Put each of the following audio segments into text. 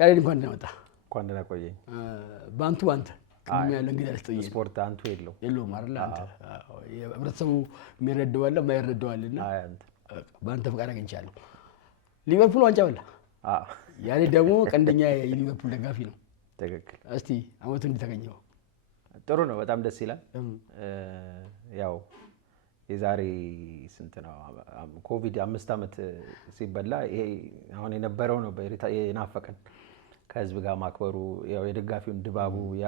ያሬድ እንኳን እንደመጣ እንኳን ደህና ቆየኝ። ባንቱ አንተ ከምን ያለ እንግዲህ አልጠየኝ ስፖርት አንቱ የለውም አይደል? አንተ ህብረተሰቡ የሚረዳው አለ የማይረዳው አለና አንተ ባንተ ፍቃድ አግኝቻለሁ። ሊቨርፑል ዋንጫ በላ። ያሬድ ደግሞ ቀንደኛ የሊቨርፑል ደጋፊ ነው። ትክክል። እስቲ አመቱ እንድታገኘው ጥሩ ነው። በጣም ደስ ይላል። ያው የዛሬ ስንት ነው ኮቪድ 5 ዓመት ሲበላ ይሄ አሁን የነበረው ነው የናፈቀን ከህዝብ ጋር ማክበሩ ያው የደጋፊውን ድባቡ ያ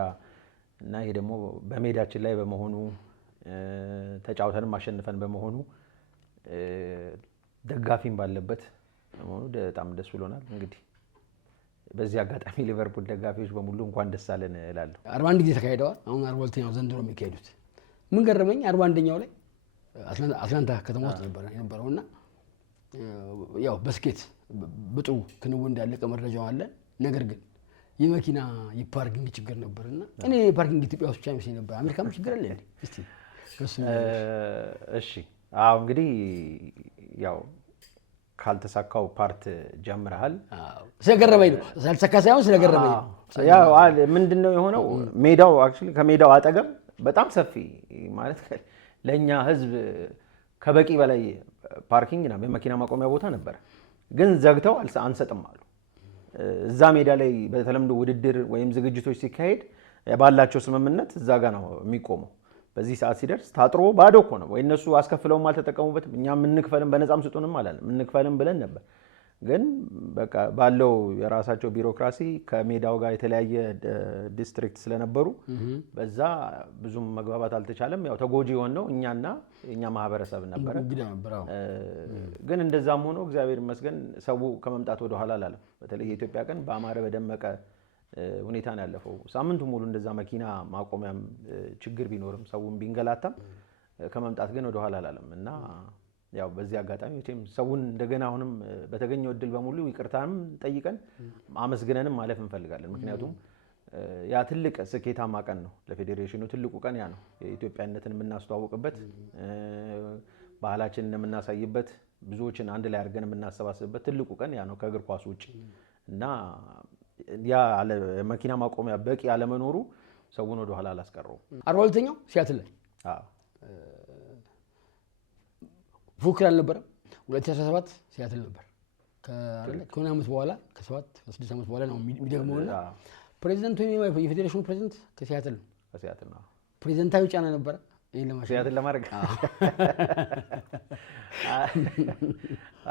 እና ይሄ ደግሞ በሜዳችን ላይ በመሆኑ ተጫውተንም ማሸነፈን በመሆኑ ደጋፊም ባለበት በመሆኑ በጣም ደስ ብሎናል። እንግዲህ በዚህ አጋጣሚ ሊቨርፑል ደጋፊዎች በሙሉ እንኳን ደስ አለን እላለሁ። 41 ጊዜ ተካሂደዋል። አሁን 42ኛው ዘንድሮ የሚካሄዱት ምን ገረመኝ 41ኛው ላይ አትላንታ ከተማ ውስጥ የነበረውና ያው በስኬት በጥሩ ክንውን እንዳለቀ መረጃው አለ። ነገር ግን የመኪና የፓርኪንግ ችግር ነበርና እኔ ፓርኪንግ ኢትዮጵያ ውስጥ ብቻ መስሎኝ ነበር። አሜሪካም ችግር አለ እንዴ? እስቲ እሺ አዎ እንግዲህ ያው ካልተሳካው ፓርት ጀምረሃል። ስለገረመኝ ነው ሳልተሳካ ሳይሆን ስለገረመኝ ነው። ያው ምንድነው የሆነው ሜዳው አክቹሊ ከሜዳው አጠገብ በጣም ሰፊ ማለት ለኛ ህዝብ ከበቂ በላይ ፓርኪንግ እና የመኪና ማቆሚያ ቦታ ነበር፣ ግን ዘግተው አንሰጥም አሉ። እዛ ሜዳ ላይ በተለምዶ ውድድር ወይም ዝግጅቶች ሲካሄድ ባላቸው ስምምነት እዛ ጋር ነው የሚቆመው። በዚህ ሰዓት ሲደርስ ታጥሮ ባዶ እኮ ነው። ወይ እነሱ አስከፍለውም አልተጠቀሙበትም። እኛ ምንክፈልም በነፃም ስጡንም አላለም። ምንክፈልም ብለን ነበር፣ ግን በቃ ባለው የራሳቸው ቢሮክራሲ ከሜዳው ጋር የተለያየ ዲስትሪክት ስለነበሩ በዛ ብዙም መግባባት አልተቻለም። ያው ተጎጂ የሆነው እኛና የኛ ማህበረሰብ ነበር። ግን እንደዛም ሆኖ እግዚአብሔር ይመስገን ሰው ከመምጣት ወደ ኋላ አላለም። በተለይ የኢትዮጵያ ቀን በአማረ በደመቀ ሁኔታ ነው ያለፈው። ሳምንቱ ሙሉ እንደዛ መኪና ማቆሚያም ችግር ቢኖርም ሰውም ቢንገላታም ከመምጣት ግን ወደ ኋላ አላለም እና ያው በዚህ አጋጣሚ እቴም ሰውን እንደገና አሁንም በተገኘው እድል በሙሉ ይቅርታም ጠይቀን አመስግነንም ማለፍ እንፈልጋለን። ምክንያቱም ያ ትልቅ ስኬታማ ቀን ነው ለፌዴሬሽኑ። ትልቁ ቀን ያ ነው። የኢትዮጵያነትን የምናስተዋውቅበት፣ ባህላችንን የምናሳይበት፣ ብዙዎችን አንድ ላይ አድርገን የምናሰባስብበት ትልቁ ቀን ያ ነው ከእግር ኳስ ውጪ እና ያ መኪና ማቆሚያ በቂ ያለመኖሩ ሰውን ወደ ኋላ አላስቀረውም። 42ኛው ሲያትል ላይ ፉክክር አልነበረም። 2017 ሲያትል ነበር። ከሆነ ዓመት በኋላ ከ6 ዓመት በኋላ ነው የሚደግመውና ፕሬዚደንቱ የፌዴሬሽኑ ፕሬዚደንት ከሲያትል ነው። ፕሬዚደንታዊ ጫና ነበረ ይሄን ሲያትል ለማድረግ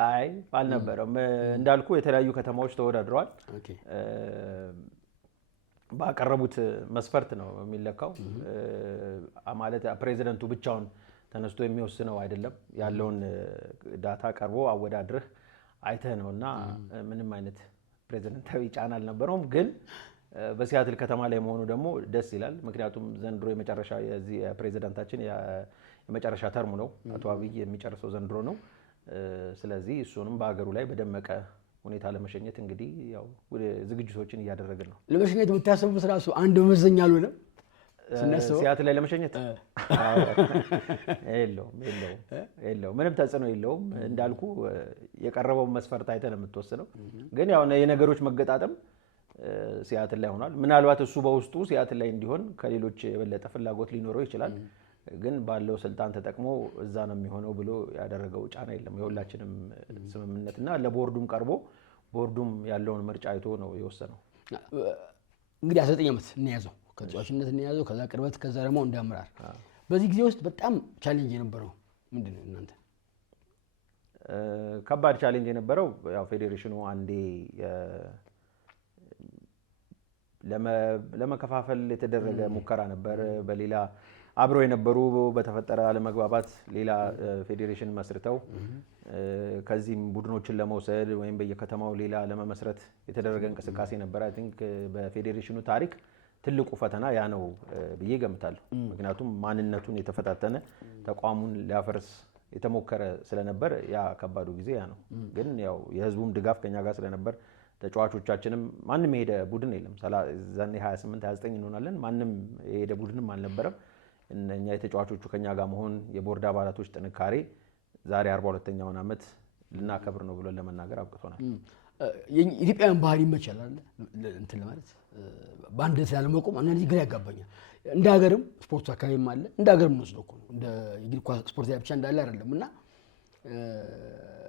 አይ አልነበረም። እንዳልኩ የተለያዩ ከተማዎች ተወዳድረዋል። ባቀረቡት መስፈርት ነው የሚለካው። ማለት ፕሬዚደንቱ ብቻውን ተነስቶ የሚወስነው አይደለም። ያለውን ዳታ ቀርቦ አወዳድረህ አይተህ ነውና ምንም አይነት ፕሬዚደንታዊ ጫና አልነበረውም። ግን በሲያትል ከተማ ላይ መሆኑ ደግሞ ደስ ይላል። ምክንያቱም ዘንድሮ የመጨረሻ የዚህ ፕሬዚዳንታችን የመጨረሻ ተርሙ ነው። አቶ አብይ የሚጨርሰው ዘንድሮ ነው። ስለዚህ እሱንም በአገሩ ላይ በደመቀ ሁኔታ ለመሸኘት እንግዲህ ያው ዝግጅቶችን እያደረግን ነው። ለመሸኘት የምታስቡት ራሱ አንድ መመዘኛ አልሆነም። ሲያትል ላይ ለመሸኘት የለውም ምንም ተጽዕኖ የለውም። እንዳልኩ የቀረበውን መስፈርት አይተህ ነው የምትወስነው። ግን ያው የነገሮች መገጣጠም ሲያትል ላይ ሆኗል። ምናልባት እሱ በውስጡ ሲያትል ላይ እንዲሆን ከሌሎች የበለጠ ፍላጎት ሊኖረው ይችላል። ግን ባለው ስልጣን ተጠቅሞ እዛ ነው የሚሆነው ብሎ ያደረገው ጫና የለም። የሁላችንም ስምምነትና ለቦርዱም ቀርቦ ቦርዱም ያለውን ምርጫ አይቶ ነው የወሰነው። እንግዲህ 19 ዓመት እንያዘው ከተጫዋችነት እንያዘው፣ ከዛ ቅርበት፣ ከዛ ደግሞ እንዳመራር በዚህ ጊዜ ውስጥ በጣም ቻሌንጅ የነበረው ምንድን ነው? እናንተ ከባድ ቻሌንጅ የነበረው ያው ፌዴሬሽኑ አንዴ ለመከፋፈል የተደረገ ሙከራ ነበር። በሌላ አብረው የነበሩ በተፈጠረ አለመግባባት ሌላ ፌዴሬሽን መስርተው ከዚህም ቡድኖችን ለመውሰድ ወይም በየከተማው ሌላ ለመመስረት የተደረገ እንቅስቃሴ ነበር። አይ ቲንክ በፌዴሬሽኑ ታሪክ ትልቁ ፈተና ያ ነው ብዬ ገምታለሁ። ምክንያቱም ማንነቱን የተፈታተነ ተቋሙን ሊያፈርስ የተሞከረ ስለነበር ያ ከባዱ ጊዜ ያ ነው። ግን ያው የህዝቡም ድጋፍ ከኛ ጋር ስለነበር ተጫዋቾቻችንም ማንም የሄደ ቡድን የለም። ዛኔ 28 29 እንሆናለን። ማንም የሄደ ቡድንም አልነበረም። እኛ የተጫዋቾቹ ከኛ ጋር መሆን የቦርድ አባላቶች ጥንካሬ ዛሬ 42ኛውን ዓመት ልናከብር ነው ብለን ለመናገር አብቅቶናል። የኢትዮጵያን ባህሪ ይመቻል አይደል እንትን ለማለት በአንድነት ያለመቆም አንዳንዴ ግራ ያጋባኛል። እንደ ሀገርም ስፖርቱ አካባቢም አለ እንደ ሀገርም ነው እኮ ነው እንደ የእግር ኳስ ስፖርት ላይ ብቻ እንዳለ አይደለም እና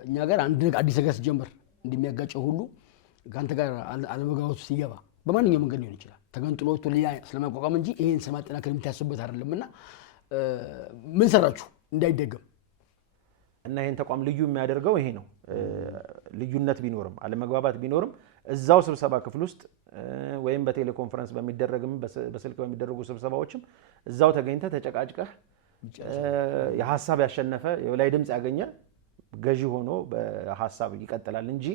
እኛ ጋር አንድ አዲስ ነገር ሲጀምር እንደሚያጋጨው ሁሉ ከአንተ ጋር አለመግባባቱ ሲገባ በማንኛውም መንገድ ሊሆን ይችላል ተገንጥሎ ወጥቶ ሌላ ስለማቋቋም እንጂ ይሄን ስለማጠናከር የምታስብበት አይደለም እና ምን ሰራችሁ እንዳይደገም እና ይሄን ተቋም ልዩ የሚያደርገው ይሄ ነው። ልዩነት ቢኖርም አለመግባባት ቢኖርም እዛው ስብሰባ ክፍል ውስጥ ወይም በቴሌኮንፈረንስ በሚደረግም በስልክ በሚደረጉ ስብሰባዎችም እዛው ተገኝተ ተጨቃጭቀህ የሐሳብ ያሸነፈ የበላይ ድምጽ ያገኘ ገዢ ሆኖ በሐሳብ ይቀጥላል እንጂ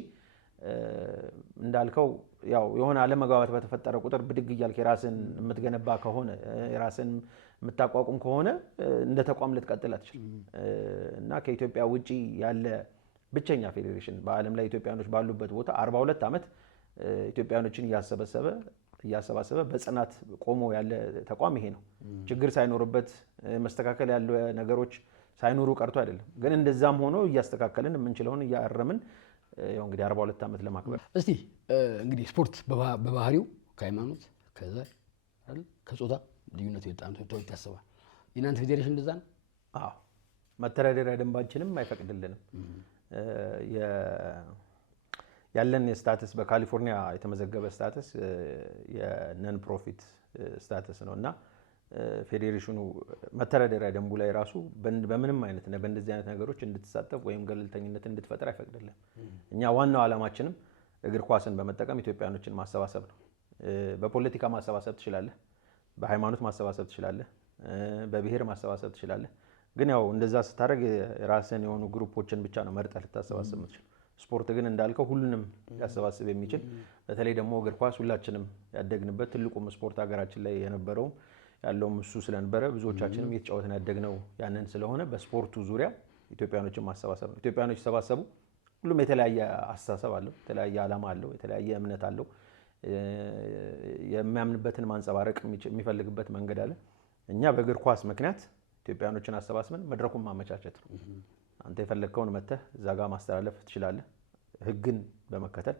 እንዳልከው ያው የሆነ አለመግባባት በተፈጠረ ቁጥር ብድግ እያልክ የራስን የምትገነባ ከሆነ የራስን የምታቋቁም ከሆነ እንደ ተቋም ልትቀጥል አትችልም እና ከኢትዮጵያ ውጪ ያለ ብቸኛ ፌዴሬሽን በዓለም ላይ ኢትዮጵያኖች ባሉበት ቦታ 42 ዓመት ኢትዮጵያኖችን እያሰባሰበ በጽናት ቆሞ ያለ ተቋም ይሄ ነው። ችግር ሳይኖርበት መስተካከል ያለ ነገሮች ሳይኖሩ ቀርቶ አይደለም፣ ግን እንደዛም ሆኖ እያስተካከልን የምንችለውን እያረምን ያው እንግዲህ 42 ዓመት ለማክበር እስቲ እንግዲህ ስፖርት በባህሪው ከሃይማኖት ከዘር አይደል ከጾታ ልዩነት በጣም ይታሰባል። የእናንተ ፌዴሬሽን እንደዛ ነው? አዎ፣ መተዳደሪያ ደንባችንም አይፈቅድልንም። ያለን ስታተስ በካሊፎርኒያ የተመዘገበ ስታተስ የነን ፕሮፊት ስታተስ ነው እና ፌዴሬሽኑ መተዳደሪያ ደንቡ ላይ ራሱ በምንም አይነት በእንደዚህ አይነት ነገሮች እንድትሳተፍ ወይም ገለልተኝነት እንድትፈጥር አይፈቅድልንም። እኛ ዋናው ዓላማችንም እግር ኳስን በመጠቀም ኢትዮጵያኖችን ማሰባሰብ ነው። በፖለቲካ ማሰባሰብ ትችላለህ፣ በሃይማኖት ማሰባሰብ ትችላለህ፣ በብሔር ማሰባሰብ ትችላለህ። ግን ያው እንደዛ ስታደርግ ራስን የሆኑ ግሩፖችን ብቻ ነው መርጠህ ልታሰባስብ የምትችለው። ስፖርት ግን እንዳልከው ሁሉንም ሊያሰባስብ የሚችል በተለይ ደግሞ እግር ኳስ ሁላችንም ያደግንበት ትልቁም ስፖርት ሀገራችን ላይ የነበረውም ያለውም እሱ ስለነበረ ብዙዎቻችንም እየተጫወትን ያደግነው ያንን ስለሆነ በስፖርቱ ዙሪያ ኢትዮጵያኖችን ማሰባሰብ ነው። ኢትዮጵያኖች ተሰባሰቡ። ሁሉም የተለያየ አስተሳሰብ አለው፣ የተለያየ ዓላማ አለው፣ የተለያየ እምነት አለው። የሚያምንበትን ማንጸባረቅ የሚፈልግበት መንገድ አለ። እኛ በእግር ኳስ ምክንያት ኢትዮጵያኖችን አሰባስበን መድረኩን ማመቻቸት ነው። አንተ የፈለግከውን መተህ እዛ ጋር ማስተላለፍ ትችላለህ። ህግን በመከተል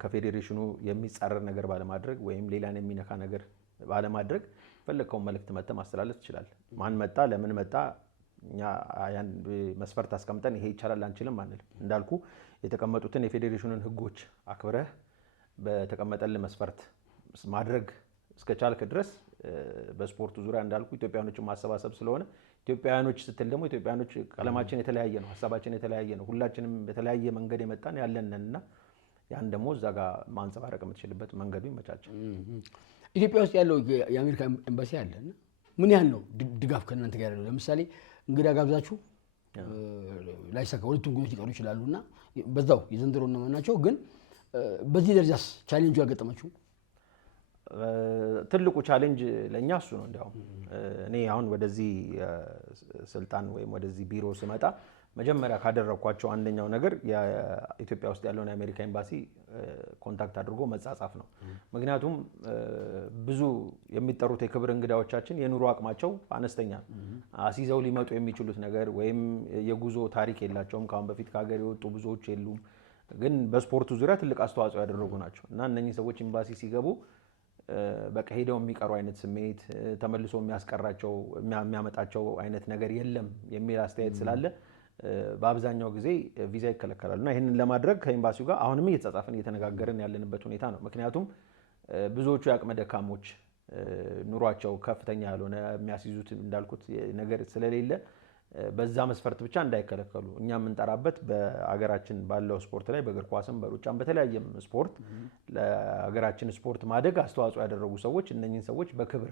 ከፌዴሬሽኑ የሚጻረር ነገር ባለማድረግ ወይም ሌላን የሚነካ ነገር ባለማድረግ ፈለግከውን መልእክት መተህ ማስተላለፍ ትችላለህ። ማን መጣ ለምን መጣ እኛ ያን መስፈርት አስቀምጠን ይሄ ይቻላል አንችልም አንልም። እንዳልኩ የተቀመጡትን የፌዴሬሽኑን ህጎች አክብረህ በተቀመጠልህ መስፈርት ማድረግ እስከቻልክ ድረስ በስፖርቱ ዙሪያ እንዳልኩ ኢትዮጵያኖችን ማሰባሰብ ስለሆነ ኢትዮጵያኖች ስትል ደግሞ ኢትዮጵያኖች ቀለማችን የተለያየ ነው፣ ሀሳባችን የተለያየ ነው። ሁላችንም በተለያየ መንገድ የመጣን ያለንና ያን ደግሞ እዛ ጋር ማንጸባረቅ የምትችልበት መንገዱ ይመቻቻል። ኢትዮጵያ ውስጥ ያለው የአሜሪካ ኤምባሲ አለ። ምን ያህል ነው ድጋፍ ከእናንተ ጋር ያለው? ለምሳሌ እንግዳ ጋብዛችሁ ላይሳካ ሁለቱም እንግዶች ሊቀሩ ይችላሉና በዛው የዘንድሮ ነው ናቸው። ግን በዚህ ደረጃስ ቻሌንጁ ያጋጠማችሁ? ትልቁ ቻሌንጅ ለኛ እሱ ነው። እንዲያውም እኔ አሁን ወደዚህ ስልጣን ወይም ወደዚህ ቢሮ ስመጣ መጀመሪያ ካደረኳቸው አንደኛው ነገር የኢትዮጵያ ውስጥ ያለውን የአሜሪካ ኤምባሲ ኮንታክት አድርጎ መጻጻፍ ነው። ምክንያቱም ብዙ የሚጠሩት የክብር እንግዳዎቻችን የኑሮ አቅማቸው አነስተኛ ነው። አስይዘው ሊመጡ የሚችሉት ነገር ወይም የጉዞ ታሪክ የላቸውም። ካሁን በፊት ከሀገር የወጡ ብዙዎች የሉም። ግን በስፖርቱ ዙሪያ ትልቅ አስተዋጽኦ ያደረጉ ናቸው እና እነኚህ ሰዎች ኤምባሲ ሲገቡ በቃ ሄደው የሚቀሩ አይነት ስሜት ተመልሶ የሚያስቀራቸው የሚያመጣቸው አይነት ነገር የለም የሚል አስተያየት ስላለ በአብዛኛው ጊዜ ቪዛ ይከለከላሉ እና ይህንን ለማድረግ ከኤምባሲው ጋር አሁንም እየተጻጻፍን እየተነጋገርን ያለንበት ሁኔታ ነው። ምክንያቱም ብዙዎቹ የአቅመ ደካሞች ኑሯቸው ከፍተኛ ያልሆነ የሚያስይዙት እንዳልኩት ነገር ስለሌለ በዛ መስፈርት ብቻ እንዳይከለከሉ እኛ የምንጠራበት በአገራችን ባለው ስፖርት ላይ በእግር ኳስም በሩጫም በተለያየም ስፖርት ለሀገራችን ስፖርት ማደግ አስተዋጽኦ ያደረጉ ሰዎች እነኚህን ሰዎች በክብር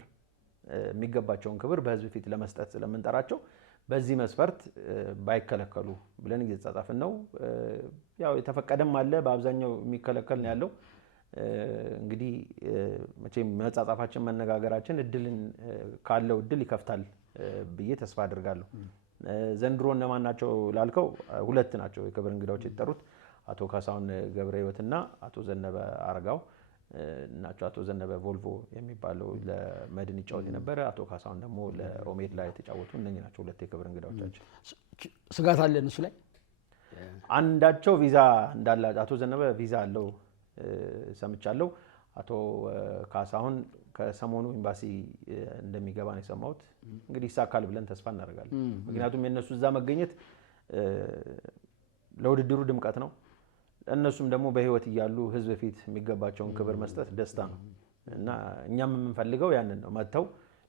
የሚገባቸውን ክብር በህዝብ ፊት ለመስጠት ስለምንጠራቸው በዚህ መስፈርት ባይከለከሉ ብለን እየተጻጻፍን ነው። ያው የተፈቀደም አለ፣ በአብዛኛው የሚከለከል ነው ያለው። እንግዲህ መቼም መጻጻፋችን መነጋገራችን እድልን ካለው እድል ይከፍታል ብዬ ተስፋ አድርጋለሁ። ዘንድሮ እነማን ናቸው ላልከው ሁለት ናቸው የክብር እንግዳዎች የተጠሩት፣ አቶ ካሳሁን ገብረ ህይወትና አቶ ዘነበ አረጋው ናቸው። አቶ ዘነበ ቮልቮ የሚባለው ለመድን ይጫወት የነበረ፣ አቶ ካሳሁን ደግሞ ለኦሜድ ላይ የተጫወቱ እነኚህ ናቸው ሁለት የክብር እንግዳዎቻችን። ስጋት አለ እነሱ ላይ? አንዳቸው ቪዛ እንዳለ አቶ ዘነበ ቪዛ አለው ሰምቻለሁ። አቶ ካሳሁን ከሰሞኑ ኤምባሲ እንደሚገባ ነው የሰማሁት። እንግዲህ ይሳካል ብለን ተስፋ እናደርጋለን። ምክንያቱም የነሱ እዛ መገኘት ለውድድሩ ድምቀት ነው። እነሱም ደግሞ በህይወት እያሉ ህዝብ ፊት የሚገባቸውን ክብር መስጠት ደስታ ነው እና እኛም የምንፈልገው ያንን ነው። መጥተው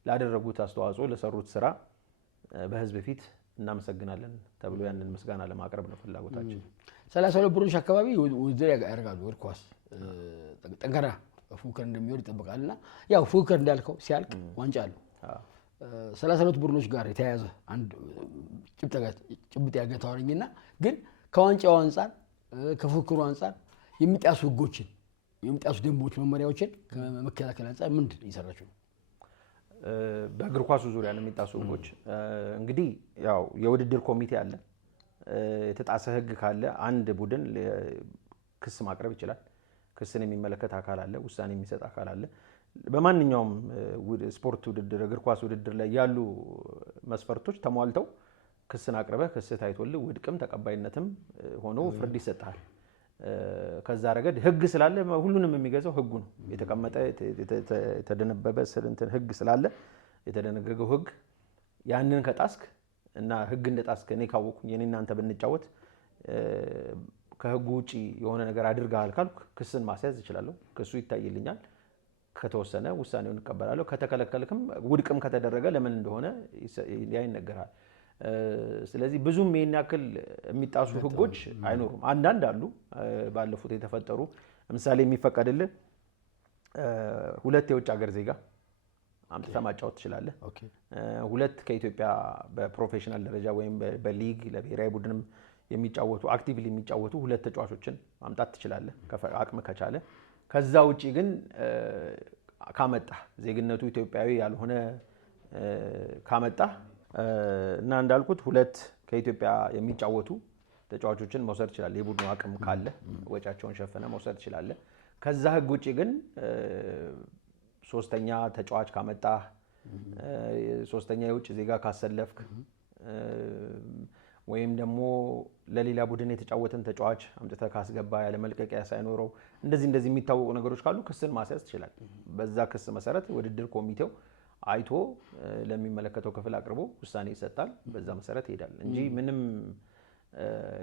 ላደረጉት አስተዋጽኦ ለሰሩት ስራ በህዝብ ፊት እናመሰግናለን ተብሎ ያንን ምስጋና ለማቅረብ ነው ፍላጎታችን። 32 ቡድኖች አካባቢ ውድድር ያደርጋሉ። እግር ኳስ ጠንካራ ፉክክር እንደሚሆን ይጠበቃል እና ያው ፉክክር እንዳልከው ሲያልቅ ዋንጫ አለው። 32 ቡድኖች ጋር የተያያዘ አንድ ጭብጥ ያገታወረኝና ግን ከዋንጫው አንጻር ከፉክክሩ አንጻር የሚጣሱ ህጎችን የሚጣሱ ደንቦች፣ መመሪያዎችን ከመከላከል አንጻር ምንድን እየሰራችሁ ነው? በእግር ኳሱ ዙሪያ ለሚጣሱ ህጎች እንግዲህ ያው የውድድር ኮሚቴ አለ። የተጣሰ ህግ ካለ አንድ ቡድን ክስ ማቅረብ ይችላል። ክስን የሚመለከት አካል አለ፣ ውሳኔ የሚሰጥ አካል አለ። በማንኛውም ስፖርት ውድድር፣ እግር ኳስ ውድድር ላይ ያሉ መስፈርቶች ተሟልተው ክስን አቅርበህ ክስ ታይቶልህ ውድቅም ተቀባይነትም ሆኖ ፍርድ ይሰጣል። ከዛ ረገድ ህግ ስላለ ሁሉንም የሚገዛው ህጉ ነው። የተቀመጠ የተደነበበ ህግ ስላለ የተደነገገው ህግ ያንን ከጣስክ እና ህግ እንደጣስክ እኔ ካወቅኩኝ የኔ እናንተ ብንጫወት ከህጉ ውጪ የሆነ ነገር አድርገሃል ካልኩ ክስን ማስያዝ እችላለሁ። ክሱ ይታይልኛል። ከተወሰነ ውሳኔውን እቀበላለሁ። ከተከለከልክም ውድቅም ከተደረገ ለምን እንደሆነ ይነገራል። ስለዚህ ብዙም ይሄን ያክል የሚጣሱ ህጎች አይኖሩም። አንዳንድ አሉ ባለፉት የተፈጠሩ። ለምሳሌ የሚፈቀድልህ 2 የውጭ ሀገር ዜጋ አምጥተህ ማጫወት ትችላለህ። 2 ከኢትዮጵያ በፕሮፌሽናል ደረጃ ወይም በሊግ ለብሔራዊ ቡድንም የሚጫወቱ አክቲቭሊ የሚጫወቱ 2 ተጫዋቾችን ማምጣት ትችላለህ አቅም ከቻለ። ከዛ ውጪ ግን ካመጣህ ዜግነቱ ኢትዮጵያዊ ያልሆነ ካመጣህ እና እንዳልኩት 2 ከኢትዮጵያ የሚጫወቱ ተጫዋቾችን መውሰድ ትችላለህ። የቡድኑ አቅም ካለ ወጫቸውን ሸፈነ መውሰድ ትችላለህ። ከዛ ህግ ውጪ ግን ሶስተኛ ተጫዋች ካመጣህ፣ ሶስተኛ የውጭ ዜጋ ካሰለፍክ ወይም ደግሞ ለሌላ ቡድን የተጫወተን ተጫዋች አምጥተህ ካስገባ ያለ መልቀቂያ ሳይኖረው እንደዚህ የሚታወቁ ነገሮች ካሉ ክስን ማስያዝ ትችላለህ። በዛ ክስ መሰረት ውድድር ኮሚቴው አይቶ ለሚመለከተው ክፍል አቅርቦ ውሳኔ ይሰጣል። በዛ መሰረት ይሄዳል እንጂ ምንም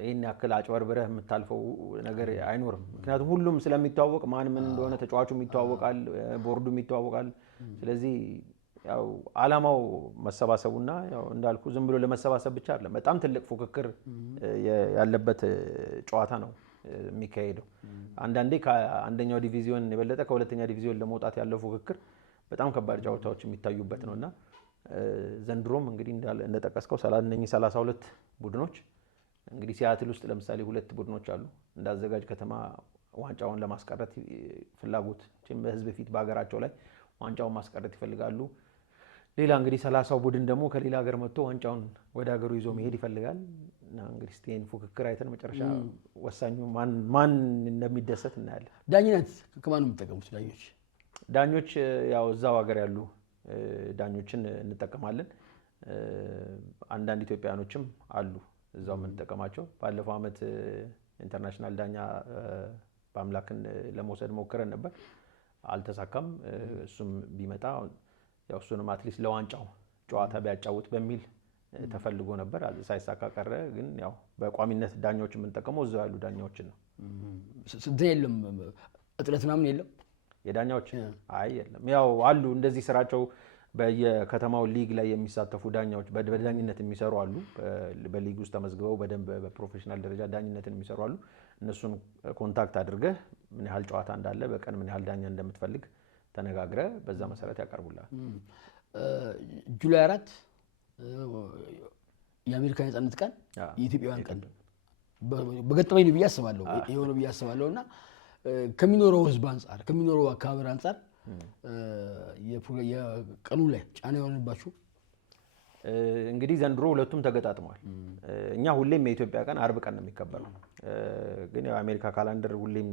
ይሄን ያክል አጭበርብረህ የምታልፈው ነገር አይኖርም። ምክንያቱም ሁሉም ስለሚተዋወቅ ማን ምን እንደሆነ ተጫዋቹም ይተዋወቃል፣ ቦርዱም ይተዋወቃል። ስለዚህ ያው ዓላማው መሰባሰቡና ያው እንዳልኩ ዝም ብሎ ለመሰባሰብ ብቻ አይደለም። በጣም ትልቅ ፉክክር ያለበት ጨዋታ ነው የሚካሄደው። አንዳንዴ ከአንደኛው ዲቪዚዮን የበለጠ ከሁለተኛ ዲቪዚዮን ለመውጣት ያለው ፉክክር በጣም ከባድ ጨዋታዎች የሚታዩበት ነውና ዘንድሮም እንግዲህ እንደጠቀስከው 32 ቡድኖች እንግዲህ ሲያትል ውስጥ ለምሳሌ 2 ቡድኖች አሉ። እንዳዘጋጅ ከተማ ዋንጫውን ለማስቀረት ፍላጎት በህዝብ ፊት በሀገራቸው ላይ ዋንጫውን ማስቀረት ይፈልጋሉ። ሌላ እንግዲህ 30 ቡድን ደግሞ ከሌላ ሀገር መጥቶ ዋንጫውን ወደ ሀገሩ ይዞ መሄድ ይፈልጋል እና እንግዲህ ስቴን ፉክክር አይተን መጨረሻ ወሳኙ ማን እንደሚደሰት እናያለን። ዳኝነት ከማን ነው የምትጠቀሙት? ዳኞች ያው እዛው ሀገር ያሉ ዳኞችን እንጠቀማለን። አንዳንድ ኢትዮጵያኖችም አሉ እዛው የምንጠቀማቸው። ባለፈው ዓመት ኢንተርናሽናል ዳኛ በአምላክን ለመውሰድ ሞክረን ነበር፣ አልተሳካም። እሱም ቢመጣ ያው እሱንም አትሊስት ለዋንጫው ጨዋታ ቢያጫውት በሚል ተፈልጎ ነበር፣ ሳይሳካ ቀረ። ግን ያው በቋሚነት ዳኞች የምንጠቀመው እዛው ያሉ ዳኛዎችን ነው። ስንት የለም እጥረት ምናምን የለም የዳኛዎች አይ የለም። ያው አሉ እንደዚህ ስራቸው በየከተማው ሊግ ላይ የሚሳተፉ ዳኛዎች በዳኝነት የሚሰሩ አሉ። በሊግ ውስጥ ተመዝግበው በደንብ በፕሮፌሽናል ደረጃ ዳኝነትን የሚሰሩ አሉ። እነሱን ኮንታክት አድርገህ ምን ያህል ጨዋታ እንዳለ በቀን ምን ያህል ዳኛ እንደምትፈልግ ተነጋግረህ በዛ መሰረት ያቀርቡልሃል። ጁላይ 4 የአሜሪካ ነፃነት ቀን የኢትዮጵያውያን ቀን በገጠመኝ ነው ብዬ አስባለሁ የሆነ ብዬ አስባለሁና ከሚኖረው ህዝብ አንጻር ከሚኖረው አካባቢ አንጻር የቀኑ ላይ ጫና የሆነባችሁ? እንግዲህ ዘንድሮ ሁለቱም ተገጣጥመዋል። እኛ ሁሌም የኢትዮጵያ ቀን አርብ ቀን ነው የሚከበረው፣ ግን የአሜሪካ ካላንደር ሁሌም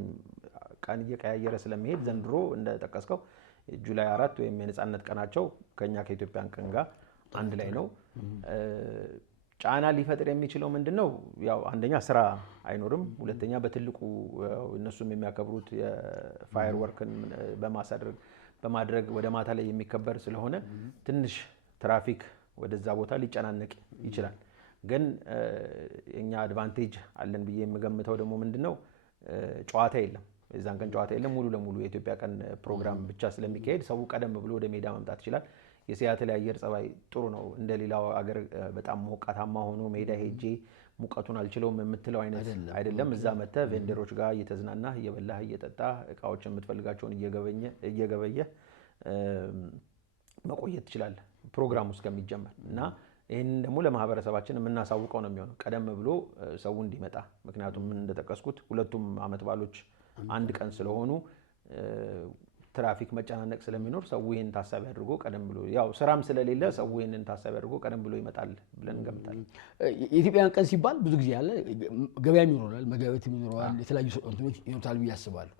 ቀን እየቀያየረ ስለሚሄድ ዘንድሮ እንደጠቀስከው ጁላይ 4 ወይም የነፃነት ቀናቸው ከኛ ከኢትዮጵያን ቀን ጋር አንድ ላይ ነው። ጫና ሊፈጥር የሚችለው ምንድነው? ያው አንደኛ ስራ አይኖርም፣ ሁለተኛ በትልቁ እነሱም የሚያከብሩት የፋየር ወርክን በማድረግ ወደ ማታ ላይ የሚከበር ስለሆነ ትንሽ ትራፊክ ወደዛ ቦታ ሊጨናነቅ ይችላል። ግን እኛ አድቫንቴጅ አለን ብዬ የምገምተው ደግሞ ምንድነው ጨዋታ የለም። የዛን ቀን ጨዋታ የለም። ሙሉ ለሙሉ የኢትዮጵያ ቀን ፕሮግራም ብቻ ስለሚካሄድ ሰው ቀደም ብሎ ወደ ሜዳ መምጣት ይችላል። የሲያትል አየር ጸባይ ጥሩ ነው። እንደ ሌላው አገር በጣም ሞቃታማ ሆኖ ሜዳ ሄጄ ሙቀቱን አልችለውም የምትለው አይነት አይደለም። እዛ መጥተህ ቬንደሮች ጋር እየተዝናናህ እየበላህ እየጠጣህ እቃዎች የምትፈልጋቸውን እየገበየህ መቆየት ትችላለህ ፕሮግራሙ እስከሚጀመር እና ይህንን ደግሞ ለማህበረሰባችን የምናሳውቀው ነው የሚሆነው ቀደም ብሎ ሰው እንዲመጣ። ምክንያቱም ምን እንደጠቀስኩት ሁለቱም አመት ባሎች አንድ ቀን ስለሆኑ ትራፊክ መጨናነቅ ስለሚኖር ሰው ይህን ታሳቢ አድርጎ ቀደም ብሎ ያው ስራም ስለሌለ ሰው ይህንን ታሳቢ አድርጎ ቀደም ብሎ ይመጣል ብለን እንገምታለን። የኢትዮጵያን ቀን ሲባል ብዙ ጊዜ ያለ ገበያም ይኖራል፣ መገበያየትም ይኖራል፣ የተለያዩ እንትኖች ይኖራል ብዬ አስባለሁ።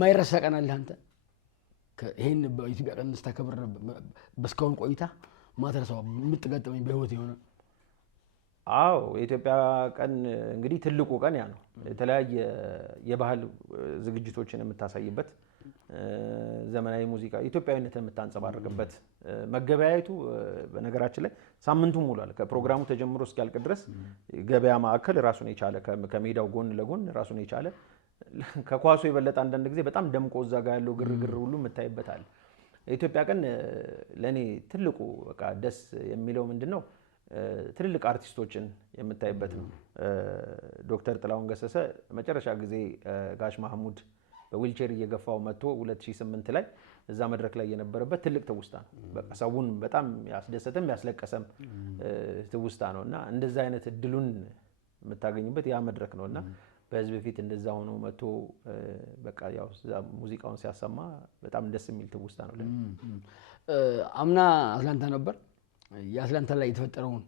ማይረሳ ቀን አለ አንተ ይሄን በኢትዮጵያ ቀን ስታከብር በስካውን ቆይታ ማትረሳው የምትገጠመኝ በህይወት የሆነ? አዎ የኢትዮጵያ ቀን እንግዲህ ትልቁ ቀን ያ ነው። የተለያየ የባህል ዝግጅቶችን የምታሳይበት፣ ዘመናዊ ሙዚቃ ኢትዮጵያዊነትን የምታንጸባርቅበት፣ መገበያየቱ በነገራችን ላይ ሳምንቱን ሙሉ አለ። ከፕሮግራሙ ተጀምሮ እስኪያልቅ ድረስ ገበያ ማዕከል ራሱን የቻለ ከሜዳው ጎን ለጎን ራሱን የቻለ ከኳሱ የበለጠ አንዳንድ ጊዜ በጣም ደምቆ እዛ ጋር ያለው ግርግር ሁሉ የምታይበታል። የኢትዮጵያ ቀን ለእኔ ትልቁ በቃ ደስ የሚለው ምንድን ነው ትልልቅ አርቲስቶችን የምታይበት ነው። ዶክተር ጥላሁን ገሰሰ መጨረሻ ጊዜ ጋሽ ማህሙድ በዊልቸር እየገፋው መጥቶ 2008 ላይ እዛ መድረክ ላይ የነበረበት ትልቅ ትውስታ ነው። በቃ ሰውን በጣም ያስደሰተም ያስለቀሰም ትውስታ ነው እና እንደዛ አይነት እድሉን የምታገኝበት ያ መድረክ ነው እና በህዝብ ፊት እንደዛ ሆኖ መጥቶ በቃ ያው ሙዚቃውን ሲያሰማ በጣም ደስ የሚል ትውስታ ነው። አምና አትላንታ ነበር። የአትላንታ ላይ የተፈጠረውን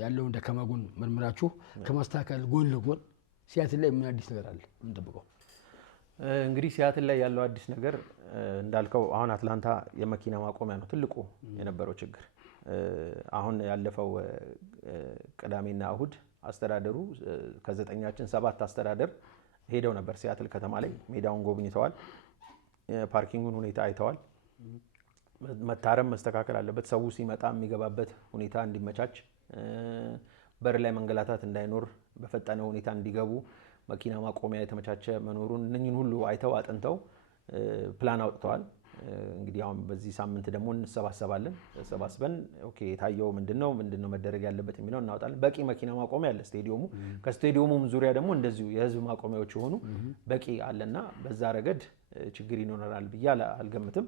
ያለውን ደካማ ጎን መርምራችሁ ከማስተካከል ጎን ለጎን ሲያትል ላይ ምን አዲስ ነገር አለ የምንጠብቀው? እንግዲህ ሲያትል ላይ ያለው አዲስ ነገር እንዳልከው አሁን አትላንታ የመኪና ማቆሚያ ነው ትልቁ የነበረው ችግር። አሁን ያለፈው ቅዳሜና እሁድ አስተዳደሩ ከዘጠኛችን 7 አስተዳደር ሄደው ነበር ሲያትል ከተማ ላይ ሜዳውን ጎብኝተዋል። የፓርኪንጉን ሁኔታ አይተዋል። መታረም መስተካከል አለበት። ሰው ሲመጣ የሚገባበት ሁኔታ እንዲመቻች፣ በር ላይ መንገላታት እንዳይኖር፣ በፈጠነ ሁኔታ እንዲገቡ መኪና ማቆሚያ የተመቻቸ መኖሩን እነኝን ሁሉ አይተው አጥንተው ፕላን አውጥተዋል። እንግዲህ አሁን በዚህ ሳምንት ደግሞ እንሰባሰባለን። ተሰባስበን ኦኬ የታየው ምንድነው መደረግ ያለበት የሚለው እናወጣለን። በቂ መኪና ማቆሚያ አለ ስቴዲየሙ። ከስቴዲየሙም ዙሪያ ደግሞ እንደዚሁ የህዝብ ማቆሚያዎች የሆኑ በቂ አለና በዛ ረገድ ችግር ይኖራል ብዬ አልገምትም።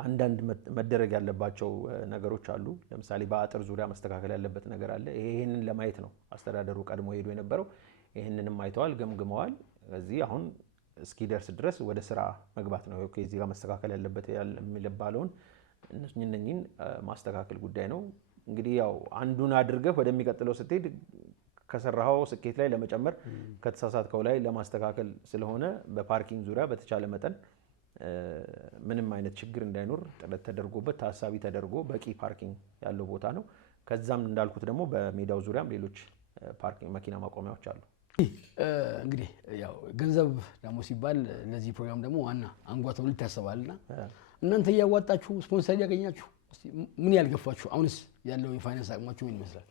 አንዳንድ መደረግ ያለባቸው ነገሮች አሉ። ለምሳሌ በአጥር ዙሪያ መስተካከል ያለበት ነገር አለ። ይሄንን ለማየት ነው አስተዳደሩ ቀድሞ ሄዶ የነበረው። ይሄንንም አይተዋል፣ ገምግመዋል። ስለዚህ አሁን እስኪደርስ ድረስ ወደ ስራ መግባት ነው። ኦኬ እዚህ ጋር መስተካከል ያለበት የሚባለውን እነኝን ማስተካከል ጉዳይ ነው። እንግዲህ ያው አንዱን አድርገህ ወደሚቀጥለው ስትሄድ ከሰራኸው ስኬት ላይ ለመጨመር ከተሳሳትከው ላይ ለማስተካከል ስለሆነ በፓርኪንግ ዙሪያ በተቻለ መጠን ምንም አይነት ችግር እንዳይኖር ጥረት ተደርጎበት ታሳቢ ተደርጎ በቂ ፓርኪንግ ያለው ቦታ ነው። ከዛም እንዳልኩት ደግሞ በሜዳው ዙሪያም ሌሎች ፓርኪንግ መኪና ማቆሚያዎች አሉ። እንግዲህ ያው ገንዘብ ደግሞ ሲባል ለዚህ ፕሮግራም ደግሞ ዋና አንጓ ተብሎ ይታሰባልና እናንተ እያዋጣችሁ ስፖንሰር ያገኛችሁ ምን ያልገፋችሁ? አሁንስ ያለው የፋይናንስ አቅማችሁ ምን ይመስላል?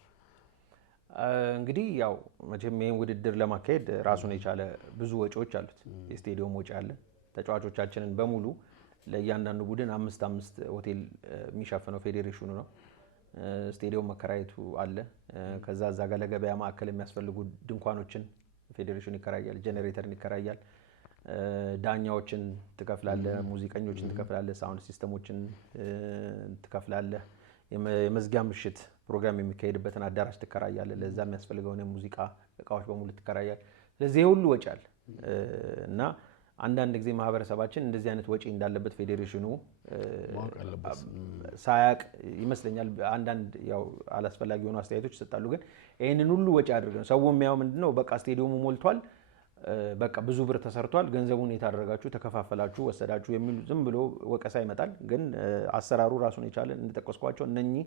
እንግዲህ ያው መቼም ይሄን ውድድር ለማካሄድ ራሱን የቻለ ብዙ ወጪዎች አሉት። የስቴዲየም ወጪ አለ። ተጫዋቾቻችንን በሙሉ ለእያንዳንዱ ቡድን 5 ሆቴል የሚሸፍነው ፌዴሬሽኑ ነው። ስቴዲየም መከራየቱ አለ። ከዛ እዛ ጋር ለገበያ ማዕከል የሚያስፈልጉ ድንኳኖችን ፌዴሬሽኑ ይከራያል፣ ጄኔሬተርን ይከራያል፣ ዳኛዎችን ትከፍላለህ፣ ሙዚቀኞችን ትከፍላለህ፣ ሳውንድ ሲስተሞችን ትከፍላለህ፣ የመዝጊያ ምሽት ፕሮግራም የሚካሄድበትን አዳራሽ ትከራያለህ፣ ለዛ የሚያስፈልገውን የሙዚቃ እቃዎች በሙሉ ትከራያለህ። ስለዚህ ሁሉ ወጪ አለ እና አንዳንድ ጊዜ ማህበረሰባችን እንደዚህ አይነት ወጪ እንዳለበት ፌዴሬሽኑ ሳያቅ ይመስለኛል አንዳንድ ያው አላስፈላጊ የሆኑ አስተያየቶች ይሰጣሉ። ግን ይህንን ሁሉ ወጪ አድርገን ሰው የሚያው ምንድነው በቃ ስቴዲየሙ ሞልቷል፣ በቃ ብዙ ብር ተሰርቷል፣ ገንዘቡን የታደረጋችሁ ተከፋፈላችሁ ወሰዳችሁ የሚሉ ዝም ብሎ ወቀሳ ይመጣል። ግን አሰራሩ ራሱን የቻለ እንደጠቀስኳቸው እነኚህ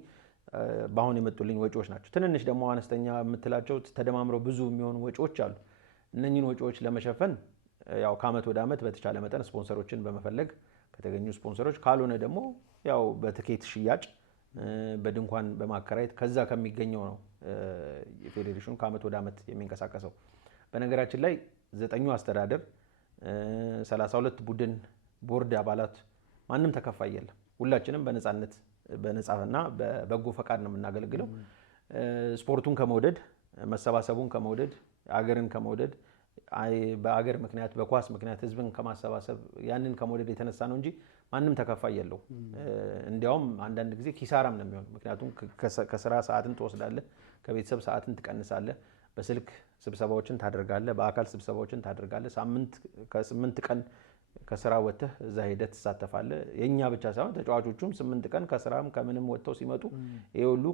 በአሁን የመጡልኝ ወጪዎች ናቸው። ትንንሽ ደግሞ አነስተኛ የምትላቸው ተደማምረው ብዙ የሚሆኑ ወጪዎች አሉ። እነኚህን ወጪዎች ለመሸፈን ያው ከአመት ወደ አመት በተቻለ መጠን ስፖንሰሮችን በመፈለግ ከተገኙ ስፖንሰሮች፣ ካልሆነ ደግሞ ያው በትኬት ሽያጭ በድንኳን በማከራየት ከዛ ከሚገኘው ነው የፌዴሬሽኑ ከአመት ወደ አመት የሚንቀሳቀሰው። በነገራችን ላይ 9ኙ አስተዳደር 32 ቡድን ቦርድ አባላት ማንም ተከፋይ የለም። ሁላችንም በነጻና በበጎ ፈቃድ ነው የምናገለግለው። ስፖርቱን ከመውደድ መሰባሰቡን ከመውደድ አገርን ከመውደድ በአገር ምክንያት በኳስ ምክንያት ህዝብን ከማሰባሰብ ያንን ከመውደድ የተነሳ ነው እንጂ ማንም ተከፋይ የለው። እንዲያውም አንዳንድ ጊዜ ኪሳራም ነው የሚሆን። ምክንያቱም ከስራ ሰዓትን ትወስዳለህ፣ ከቤተሰብ ሰዓትን ትቀንሳለህ፣ በስልክ ስብሰባዎችን ታደርጋለህ፣ በአካል ስብሰባዎችን ታደርጋለህ። ከ8 ቀን ከስራ ወጥተህ እዛ ሄደህ ትሳተፋለህ። የኛ ብቻ ሳይሆን ተጫዋቾቹም 8 ቀን ከስራም ከምንም ወጥተው ሲመጡ ይሄ ሁሉ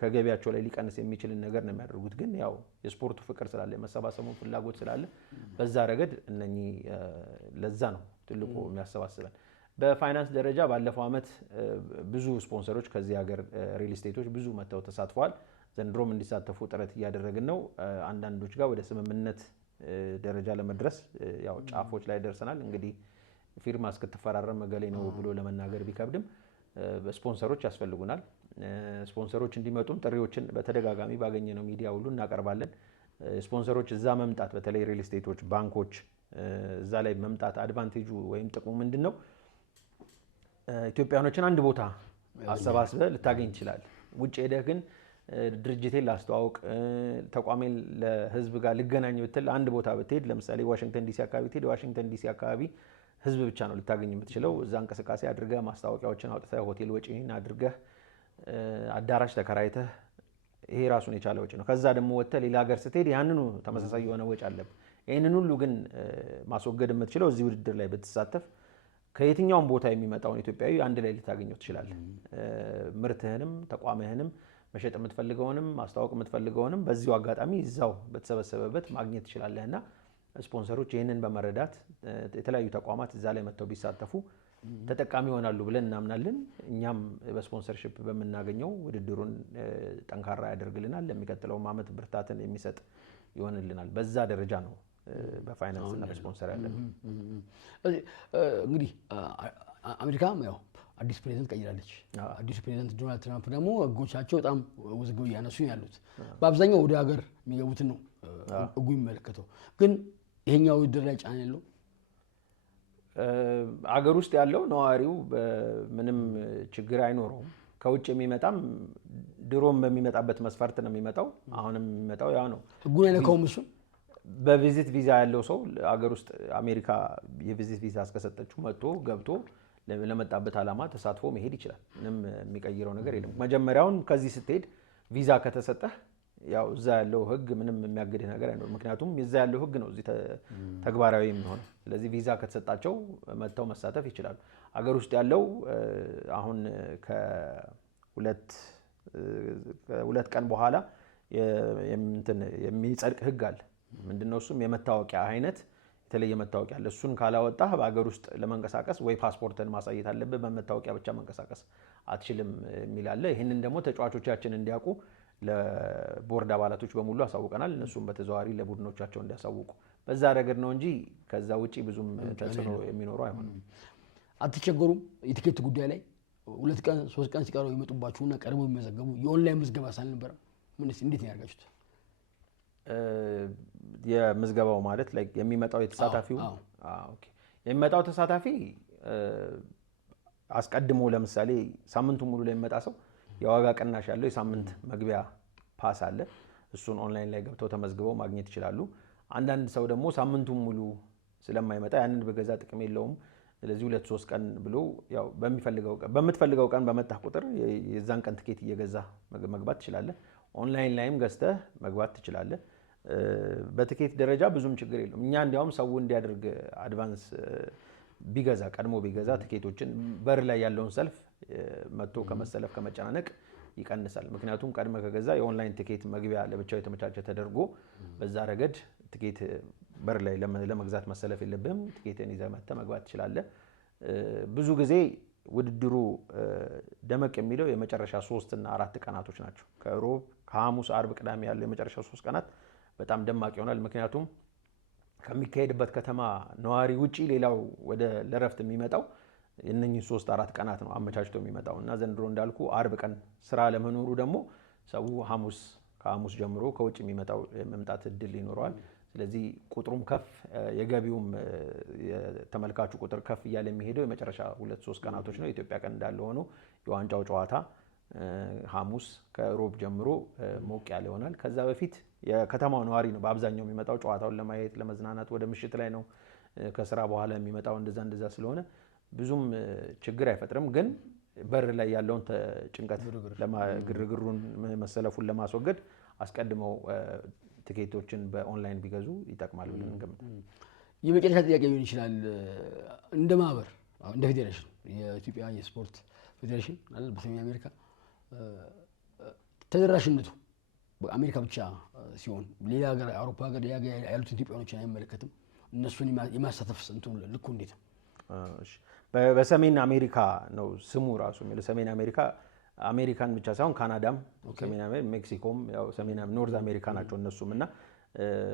ከገቢያቸው ላይ ሊቀንስ የሚችልን ነገር ነው የሚያደርጉት። ግን ያው የስፖርቱ ፍቅር ስላለ የመሰባሰቡን ፍላጎት ስላለ በዛ ረገድ እነኚህ ለዛ ነው ትልቁ የሚያሰባስበን። በፋይናንስ ደረጃ ባለፈው አመት ብዙ ስፖንሰሮች ከዚህ ሀገር ሪል ስቴቶች ብዙ መጥተው ተሳትፈዋል። ዘንድሮም እንዲሳተፉ ጥረት እያደረግን ነው። አንዳንዶች ጋር ወደ ስምምነት ደረጃ ለመድረስ ያው ጫፎች ላይ ደርሰናል። እንግዲህ ፊርማ እስክትፈራረም መገሌ ነው ብሎ ለመናገር ቢከብድም ስፖንሰሮች ያስፈልጉናል። ስፖንሰሮች እንዲመጡም ጥሪዎችን በተደጋጋሚ ባገኘነው ሚዲያ ሁሉ እናቀርባለን። ስፖንሰሮች እዛ መምጣት በተለይ ሪል ስቴቶች፣ ባንኮች እዛ ላይ መምጣት አድቫንቴጁ ወይም ጥቅሙ ምንድን ነው? ኢትዮጵያኖችን አንድ ቦታ አሰባስበህ ልታገኝ ይችላል። ውጭ ሄደህ ግን ድርጅቴን ላስተዋውቅ ተቋሜን ለህዝብ ጋር ልገናኝ ብትል አንድ ቦታ ብትሄድ ለምሳሌ ዋሽንግተን ዲሲ አካባቢ ብትሄድ ዋሽንግተን ዲሲ አካባቢ ህዝብ ብቻ ነው ልታገኝ የምትችለው። እዛ እንቅስቃሴ አድርገህ ማስታወቂያዎችን አውጥተህ ሆቴል ወጪህን አድርገህ አዳራሽ ተከራይተህ ይሄ ራሱን የቻለ ወጪ ነው። ከዛ ደግሞ ወጥተህ ሌላ ሀገር ስትሄድ ያንኑ ተመሳሳይ የሆነ ወጪ አለብህ። ይህንን ሁሉ ግን ማስወገድ የምትችለው እዚህ ውድድር ላይ ብትሳተፍ ከየትኛውም ቦታ የሚመጣውን ኢትዮጵያዊ አንድ ላይ ልታገኘው ትችላለህ። ምርትህንም ተቋምህንም መሸጥ የምትፈልገውንም ማስታወቅ የምትፈልገውንም በዚሁ አጋጣሚ እዛው በተሰበሰበበት ማግኘት ትችላለህና ስፖንሰሮች ይህንን በመረዳት የተለያዩ ተቋማት እዛ ላይ መጥተው ቢሳተፉ ተጠቃሚ ይሆናሉ ብለን እናምናለን። እኛም በስፖንሰርሺፕ በምናገኘው ውድድሩን ጠንካራ ያደርግልናል፣ ለሚቀጥለውም አመት ብርታትን የሚሰጥ ይሆንልናል። በዛ ደረጃ ነው በፋይናንስ እና በስፖንሰር ያለን። እንግዲህ አሜሪካም ያው አዲስ ፕሬዝዳንት ቀይራለች። አዲሱ ፕሬዝዳንት ዶናልድ ትራምፕ ደግሞ ህጎቻቸው በጣም ውዝግብ እያነሱ ያሉት በአብዛኛው ወደ ሀገር የሚገቡትን ነው ህጉ የሚመለከተው። ግን ይሄኛው ውድድር ላይ ጫና የለው? አገር ውስጥ ያለው ነዋሪው ምንም ችግር አይኖረውም። ከውጭ የሚመጣም ድሮም በሚመጣበት መስፈርት ነው የሚመጣው። አሁንም የሚመጣው ያ ነው። ህጉን አይነካውም እሱ። በቪዚት ቪዛ ያለው ሰው አገር ውስጥ አሜሪካ የቪዚት ቪዛ እስከሰጠችው መጥቶ ገብቶ ለመጣበት ዓላማ ተሳትፎ መሄድ ይችላል። ምንም የሚቀይረው ነገር የለም። መጀመሪያውን ከዚህ ስትሄድ ቪዛ ከተሰጠህ ያው እዛ ያለው ህግ ምንም የሚያግድህ ነገር አይኖርም። ምክንያቱም እዛ ያለው ህግ ነው እዚህ ተግባራዊ የሚሆነው። ስለዚህ ቪዛ ከተሰጣቸው መጥተው መሳተፍ ይችላሉ። አገር ውስጥ ያለው አሁን ከሁለት ቀን በኋላ የሚጸድቅ ህግ አለ። ምንድነው እሱም የመታወቂያ አይነት የተለየ መታወቂያ አለ። እሱን ካላወጣህ በአገር ውስጥ ለመንቀሳቀስ ወይ ፓስፖርትን ማሳየት አለብህ፣ በመታወቂያ ብቻ መንቀሳቀስ አትችልም የሚል አለ። ይህንን ደግሞ ተጫዋቾቻችን እንዲያውቁ ለቦርድ አባላቶች በሙሉ አሳውቀናል። እነሱም በተዘዋዋሪ ለቡድኖቻቸው እንዲያሳውቁ በዛ ረገድ ነው እንጂ ከዛ ውጪ ብዙም ተጽዕኖ የሚኖረው አይሆንም። አትቸገሩም? የቲኬት ጉዳይ ላይ 2 ቀን 3 ቀን ሲቀረው ይመጡባችሁና ቀድሞ የሚመዘገቡ የኦንላይን ምዝገባ ሳልነበረ እንዴት ነው ያደርጋችሁት? የምዝገባው ማለት ላይ የሚመጣው የተሳታፊው የሚመጣው ተሳታፊ አስቀድሞ ለምሳሌ ሳምንቱን ሙሉ ላይ የሚመጣ ሰው የዋጋ ቅናሽ ያለው የሳምንት መግቢያ ፓስ አለ። እሱን ኦንላይን ላይ ገብተው ተመዝግበው ማግኘት ይችላሉ። አንዳንድ ሰው ደግሞ ሳምንቱን ሙሉ ስለማይመጣ ያንን በገዛ ጥቅም የለውም። ስለዚህ 2-3 ቀን ብሎ ያው በምትፈልገው ቀን በመጣህ ቁጥር የዛን ቀን ትኬት እየገዛ መግባት ትችላለህ። ኦንላይን ላይም ገዝተህ መግባት ትችላለህ። በትኬት ደረጃ ብዙም ችግር የለውም። እኛ እንዲያውም ሰው እንዲያደርግ አድቫንስ ቢገዛ ቀድሞ ቢገዛ ትኬቶችን በር ላይ ያለውን ሰልፍ መጥቶ ከመሰለፍ ከመጨናነቅ ይቀንሳል። ምክንያቱም ቀድመ ከገዛ የኦንላይን ትኬት መግቢያ ለብቻው የተመቻቸ ተደርጎ በዛ ረገድ ትኬት በር ላይ ለመግዛት መሰለፍ የለብህም። ትኬትን ይዘህ መጥተህ መግባት ትችላለህ። ብዙ ጊዜ ውድድሩ ደመቅ የሚለው የመጨረሻ 3 እና 4 ቀናቶች ናቸው። ከሮብ ከሐሙስ፣ አርብ፣ ቅዳሜ ያለው የመጨረሻ 3 ቀናት በጣም ደማቅ ይሆናል። ምክንያቱም ከሚካሄድበት ከተማ ነዋሪ ውጪ ሌላው ወደ ለረፍት የሚመጣው እነኚህ 3-4 ቀናት ነው አመቻችቶ የሚመጣው እና ዘንድሮ እንዳልኩ አርብ ቀን ስራ ለመኖሩ ደግሞ ሰው ከሐሙስ ጀምሮ ከውጭ የሚመጣው መምጣት እድል ይኖረዋል። ስለዚህ ቁጥሩም ከፍ የገቢውም የተመልካቹ ቁጥር ከፍ እያለ የሚሄደው የመጨረሻ 2-3 ቀናቶች ነው። የኢትዮጵያ ቀን እንዳለ ሆኖ የዋንጫው ጨዋታ ሐሙስ ከሮብ ጀምሮ ሞቅ ያለ ይሆናል። ከዛ በፊት የከተማው ነዋሪ ነው በአብዛኛው የሚመጣው ጨዋታውን ለማየት ለመዝናናት። ወደ ምሽት ላይ ነው ከስራ በኋላ የሚመጣው። እንደዛ ስለሆነ ብዙም ችግር አይፈጥርም። ግን በር ላይ ያለውን ጭንቀት ግርግሩን መሰለፉን ለማስወገድ አስቀድመው ቲኬቶችን በኦንላይን ቢገዙ ይጠቅማል ብለን እንገምታለን። የመጨረሻ ጥያቄ ሊሆን ይችላል። እንደ ማህበር እንደ ፌዴሬሽን የኢትዮጵያ የስፖርት ፌዴሬሽን አይደል በሰሜን አሜሪካ ተደራሽነቱ በአሜሪካ ብቻ ሲሆን ሌላ ሀገር አውሮፓ ሀገር ያሉት ኢትዮጵያኖችን አይመለከትም። እነሱን የማሳተፍ እንትኑ ልኩ እንዴት ነው? በሰሜን አሜሪካ ነው ስሙ ራሱ የሚለው። ሰሜን አሜሪካ አሜሪካን ብቻ ሳይሆን ካናዳም፣ ሰሜን አሜሪካ፣ ሜክሲኮም ያው ሰሜን ኖርዝ አሜሪካ ናቸው እነሱም እና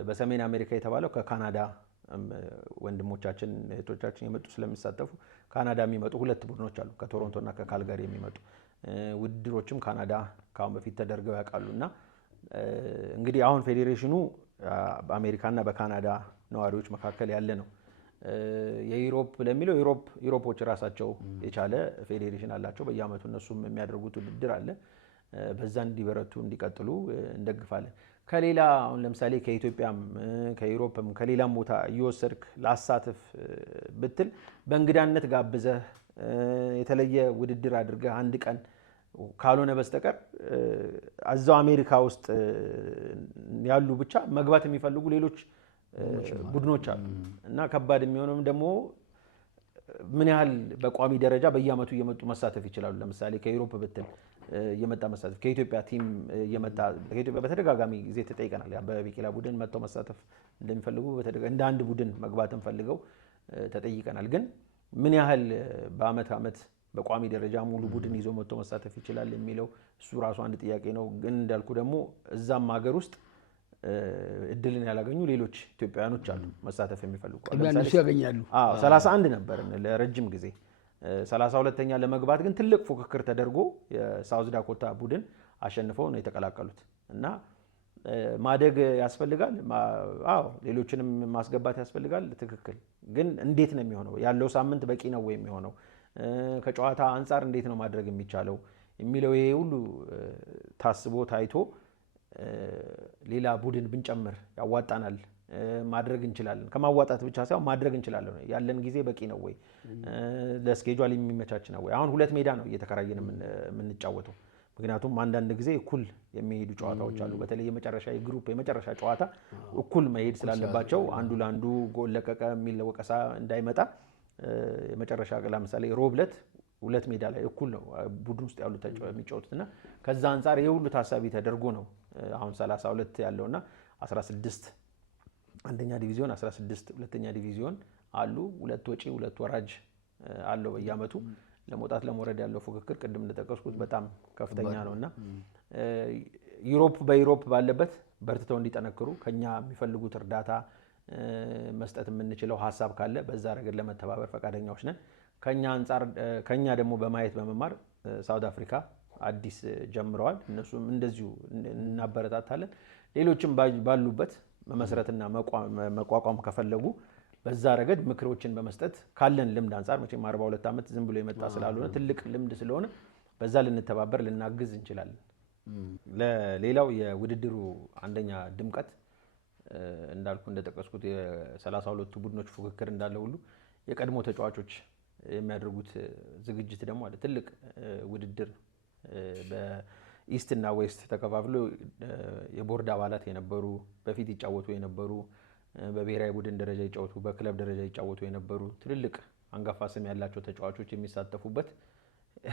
በሰሜን አሜሪካ የተባለው ከካናዳ ወንድሞቻችን እህቶቻችን የመጡ ስለሚሳተፉ ካናዳ የሚመጡ 2 ቡድኖች አሉ፣ ከቶሮንቶ እና ከካልጋሪ የሚመጡ ውድድሮችም ካናዳ ከአሁን በፊት ተደርገው ያውቃሉ። እና እንግዲህ አሁን ፌዴሬሽኑ በአሜሪካና በካናዳ ነዋሪዎች መካከል ያለ ነው። የዩሮፕ ለሚለው ዩሮፖች ራሳቸው የቻለ ፌዴሬሽን አላቸው። በየአመቱ እነሱም የሚያደርጉት ውድድር አለ። በዛ እንዲበረቱ እንዲቀጥሉ እንደግፋለን። ከሌላ አሁን ለምሳሌ ከኢትዮጵያም ከዩሮፕም ከሌላም ቦታ እየወሰድክ ላሳትፍ ብትል በእንግዳነት ጋብዘህ የተለየ ውድድር አድርገህ አንድ ቀን ካልሆነ በስተቀር እዛው አሜሪካ ውስጥ ያሉ ብቻ መግባት የሚፈልጉ ሌሎች ቡድኖች አሉ እና ከባድ የሚሆነው ደግሞ ምን ያህል በቋሚ ደረጃ በየአመቱ እየመጡ መሳተፍ ይችላሉ። ለምሳሌ ከዩሮፕ ብትል እየመጣ መሳተፍ ከኢትዮጵያ ቲም እየመጣ ከኢትዮጵያ በተደጋጋሚ ጊዜ ተጠይቀናል። በቢቂላ ቡድን መጥተው መሳተፍ እንደሚፈልጉ እንደ አንድ ቡድን መግባትን ፈልገው ተጠይቀናል። ግን ምን ያህል በአመት በቋሚ ደረጃ ሙሉ ቡድን ይዞ መጥቶ መሳተፍ ይችላል የሚለው እሱ ራሱ አንድ ጥያቄ ነው። ግን እንዳልኩ ደግሞ እዛም ሀገር ውስጥ እድልን ያላገኙ ሌሎች ኢትዮጵያውያኖች አሉ መሳተፍ የሚፈልጉ። እነሱ ያገኛሉ። 31 ነበር ለረጅም ጊዜ 32ኛ ለመግባት ግን ትልቅ ፉክክር ተደርጎ የሳውዝ ዳኮታ ቡድን አሸንፈው ነው የተቀላቀሉት እና ማደግ ያስፈልጋል። አዎ ሌሎችንም ማስገባት ያስፈልጋል። ትክክል። ግን እንዴት ነው የሚሆነው? ያለው ሳምንት በቂ ነው ወይ የሚሆነው? ከጨዋታ አንጻር እንዴት ነው ማድረግ የሚቻለው የሚለው ይሄ ሁሉ ታስቦ ታይቶ ሌላ ቡድን ብንጨምር ያዋጣናል፣ ማድረግ እንችላለን። ከማዋጣት ብቻ ሳይሆን ማድረግ እንችላለን። ያለን ጊዜ በቂ ነው ወይ? ለስኬጁል የሚመቻች ነው ወይ? አሁን 2 ሜዳ ነው እየተከራየን የምንጫወተው። ምክንያቱም አንዳንድ ጊዜ እኩል የሚሄዱ ጨዋታዎች አሉ። በተለይ የመጨረሻ የግሩፕ የመጨረሻ ጨዋታ እኩል መሄድ ስላለባቸው አንዱ ለአንዱ ጎል ለቀቀ የሚል ወቀሳ እንዳይመጣ የመጨረሻ ለምሳሌ ሮብ ዕለት 2 ሜዳ ላይ እኩል ነው ቡድን ውስጥ ያሉ የሚጫወቱትና ከዛ አንጻር ይሄ ሁሉ ታሳቢ ተደርጎ ነው አሁን 32 ያለውና 16 አንደኛ ዲቪዚዮን 16 ሁለተኛ ዲቪዚዮን አሉ። 2 ወጪ 2 ወራጅ አለው በየአመቱ። ለመውጣት ለመውረድ ያለው ፉክክር ቅድም እንደጠቀስኩት በጣም ከፍተኛ ነውና በዩሮፕ ባለበት በርትተው እንዲጠነክሩ ከኛ የሚፈልጉት እርዳታ መስጠት የምንችለው ሀሳብ ካለ በዛ ረገድ ለመተባበር ፈቃደኛዎች ነን። ከኛ ደግሞ በማየት በመማር ሳውዝ አፍሪካ አዲስ ጀምረዋል። እነሱም እንደዚሁ እናበረታታለን። ሌሎችም ባሉበት መመስረትና መቋቋም ከፈለጉ በዛ ረገድ ምክሮችን በመስጠት ካለን ልምድ አንጻር መቼም 42 ዓመት ዝም ብሎ የመጣ ስላልሆነ ትልቅ ልምድ ስለሆነ በዛ ልንተባበር ልናግዝ እንችላለን። ለሌላው የውድድሩ አንደኛ ድምቀት እንዳልኩ እንደጠቀስኩት የ32ቱ ቡድኖች ፉክክር እንዳለ ሁሉ የቀድሞ ተጫዋቾች የሚያደርጉት ዝግጅት ደግሞ አለ። ትልቅ ውድድር በኢስት እና ዌስት ተከፋፍሎ የቦርድ አባላት የነበሩ በፊት ይጫወቱ የነበሩ በብሔራዊ ቡድን ደረጃ ይጫወቱ በክለብ ደረጃ ይጫወቱ የነበሩ ትልልቅ አንጋፋ ስም ያላቸው ተጫዋቾች የሚሳተፉበት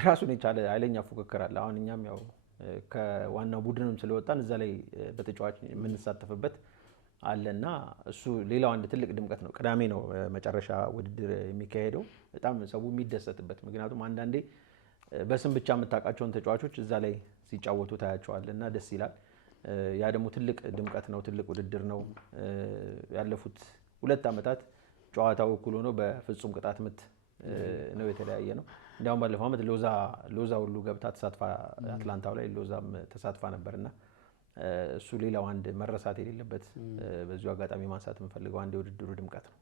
ራሱን የቻለ ኃይለኛ ፉክክር አለ። አሁን እኛም ያው ከዋናው ቡድንም ስለወጣን እዛ ላይ በተጫዋች የምንሳተፍበት አለና እሱ ሌላው አንድ ትልቅ ድምቀት ነው። ቅዳሜ ነው መጨረሻ ውድድር የሚካሄደው። በጣም ሰው የሚደሰትበት ምክንያቱም አንዳንዴ በስም ብቻ የምታውቃቸውን ተጫዋቾች እዛ ላይ ሲጫወቱ ታያቸዋልና ደስ ይላል። ያ ደግሞ ትልቅ ድምቀት ነው፣ ትልቅ ውድድር ነው። ያለፉት 2 ዓመታት ጨዋታው እኩል ሆኖ በፍጹም ቅጣት ምት ነው የተለያየ ነው። እንዲያውም ባለፈው ዓመት ሎዛ ሁሉ ገብታ ተሳትፋ አትላንታው ላይ ሎዛም ተሳትፋ ነበርና እሱ ሌላው አንድ መረሳት የሌለበት በዚሁ አጋጣሚ ማንሳት የምፈልገው አንድ የውድድሩ ድምቀት ነው።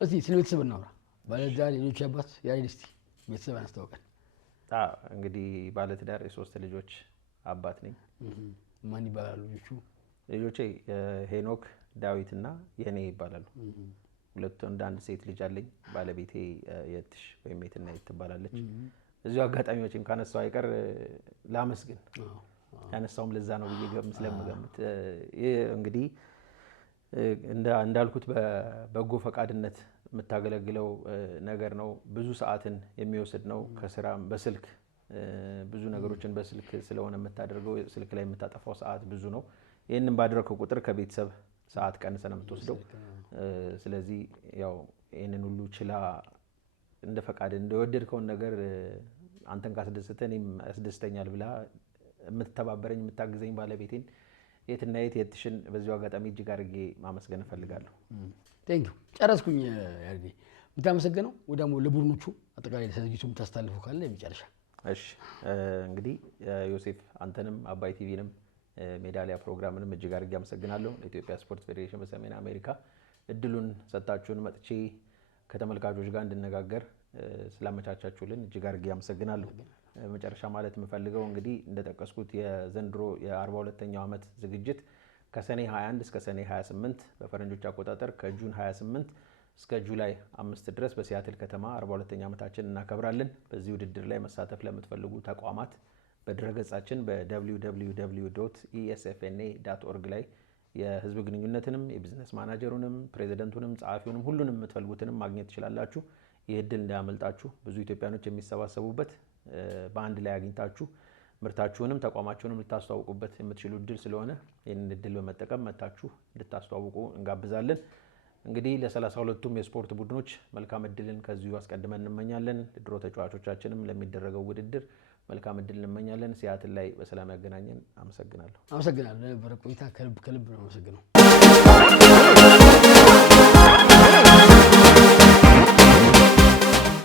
እስቲ ስለ ቤተሰብ እናውራ። ባለትዳር ልጆች አባት ያሬድ፣ እስቲ ቤተሰብ አስተዋውቀን። እንግዲህ ባለትዳር የ3 ልጆች አባት ነኝ። ማን ይባላሉ ልጆቹ? ልጆቼ ሄኖክ፣ ዳዊትና የኔ ይባላሉ። 2 ወንድ 1 ሴት ልጅ አለኝ። ባለቤቴ የትሽ ወይም የትናየት ትባላለች። እዚሁ አጋጣሚዎችም ካነሳው አይቀር ላመስግን። ያነሳውም ለዛ ነው ብዬ ስለምገምት እንግዲህ እንዳልኩት በበጎ ፈቃድነት የምታገለግለው ነገር ነው። ብዙ ሰዓትን የሚወስድ ነው። ከስራም በስልክ ብዙ ነገሮችን በስልክ ስለሆነ የምታደርገው ስልክ ላይ የምታጠፋው ሰዓት ብዙ ነው። ይህንን ባደረከው ቁጥር ከቤተሰብ ሰዓት ቀንሰ ነው የምትወስደው። ስለዚህ ያው ይህንን ሁሉ ችላ እንደ ፈቃድ እንደወደድከውን ነገር አንተን ካስደሰተ እኔም ያስደስተኛል ብላ የምትተባበረኝ የምታግዘኝ ባለቤቴን የትናየት የትሽን በዚሁ አጋጣሚ እጅግ አድርጌ ማመስገን እፈልጋለሁ። ቴንኪው። ጨረስኩኝ። ያርዲ የምታመሰግነው ወዲያሞ ለቡድኖቹ አጠቃላይ ለዝግጅቱ የምታስተላልፈው ካለ የመጨረሻ። እሺ እንግዲህ ዮሴፍ አንተንም አባይ ቲቪንም ሜዳሊያ ፕሮግራምንም እጅግ አድርጌ አመሰግናለሁ። ለኢትዮጵያ ስፖርት ፌዴሬሽን በሰሜን አሜሪካ እድሉን ሰጣችሁን መጥቼ ከተመልካቾች ጋር እንድነጋገር ስላመቻቻችሁልን እጅግ አድርጌ አመሰግናለሁ። መጨረሻ ማለት የምፈልገው እንግዲህ እንደጠቀስኩት የዘንድሮ የ42ኛው ዓመት ዝግጅት ከሰኔ 21 እስከ ሰኔ 28 በፈረንጆች አቆጣጠር ከጁን 28 እስከ ጁላይ 5 ድረስ በሲያትል ከተማ 42ኛ ዓመታችን እናከብራለን። በዚህ ውድድር ላይ መሳተፍ ለምትፈልጉ ተቋማት በድረገጻችን በwww.esfna.org ላይ የህዝብ ግንኙነትንም የቢዝነስ ማናጀሩንም ፕሬዚደንቱንም ጸሐፊውንም ሁሉንም የምትፈልጉትንም ማግኘት ትችላላችሁ። ይህ እድል እንዳያመልጣችሁ። ብዙ ኢትዮጵያኖች የሚሰባሰቡበት በአንድ ላይ አግኝታችሁ ምርታችሁንም ተቋማችሁንም ልታስተዋውቁበት የምትችሉ እድል ስለሆነ ይህንን እድል በመጠቀም መታችሁ እንድታስተዋውቁ እንጋብዛለን። እንግዲህ ለ32ቱም የስፖርት ቡድኖች መልካም እድልን ከዚሁ አስቀድመን እንመኛለን። ድሮ ተጫዋቾቻችንም ለሚደረገው ውድድር መልካም እድል እንመኛለን። ሲያትል ላይ በሰላም ያገናኘን። አመሰግናለሁ። ለነበረ ቆይታ ከልብ ነው አመሰግናለሁ።